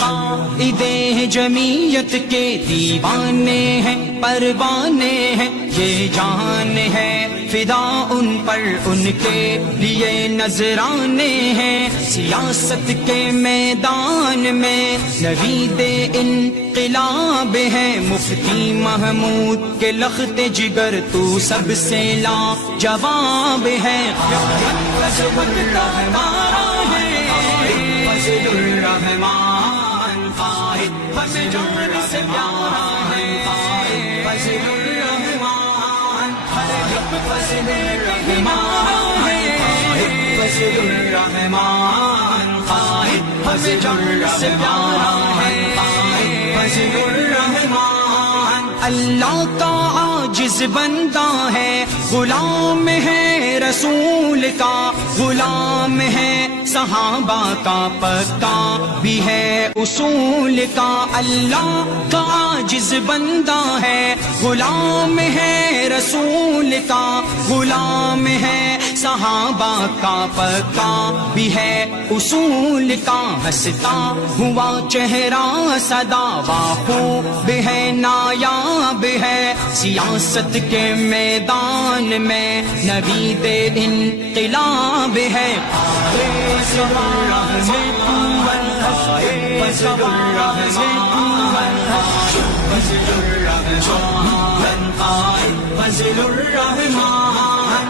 قائد جمعیت کے دیوانے ہیں پروانے ہیں، یہ جان ہے فدا ان پر، ان کے لیے نذرانے ہیں۔ سیاست کے میدان میں نوید انقلاب ہے، مفتی محمود کے لخت جگر تو سب سے لا جواب ہے۔ فضل الرحمان قائد فضل سے پیارا ہے، فضل الرحمان فضل الرحمان فضل الرحمان قائد فضل سے پیارا ہے، فضل الرحمان۔ اللہ کا عاجز بندہ ہے، غلام ہے رسول کا، غلام ہے صحابہ کا، پکا بھی ہے اصول کا۔ اللہ کا عاجز بندہ ہے، غلام ہے رسول کا، غلام ہے صحابہ کا، پکا بھی ہے اصول کا۔ ہنستا ہوا چہرہ سدا خوب ہے، نایاب ہے، سیاست کے میدان میں نوید انقلاب ہے۔ فضل الرحمان فضل الرحمان فضل الرحمان فضل الرحمان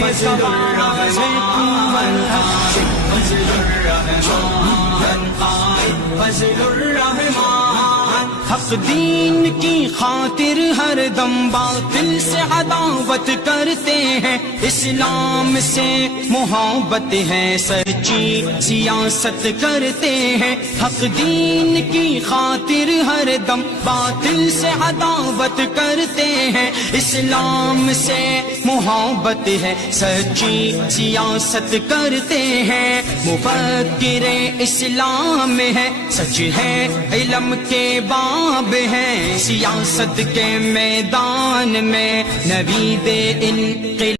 فضل الرحمان فضل الرحمان فضل الرحمان۔ حق دین کی خاطر ہر دم باطل سے عداوت کرتے ہیں، اسلام سے محبت ہے، سچی سیاست کرتے ہیں۔ حق دین کی خاطر ہر دم باطل سے عداوت کرتے ہیں، اسلام سے محبت ہے، سچی سیاست کرتے ہیں۔ مفکر اسلام ہے، سچ ہے علم کے باب ہے، سیاست کے میدان میں نوید انقلاب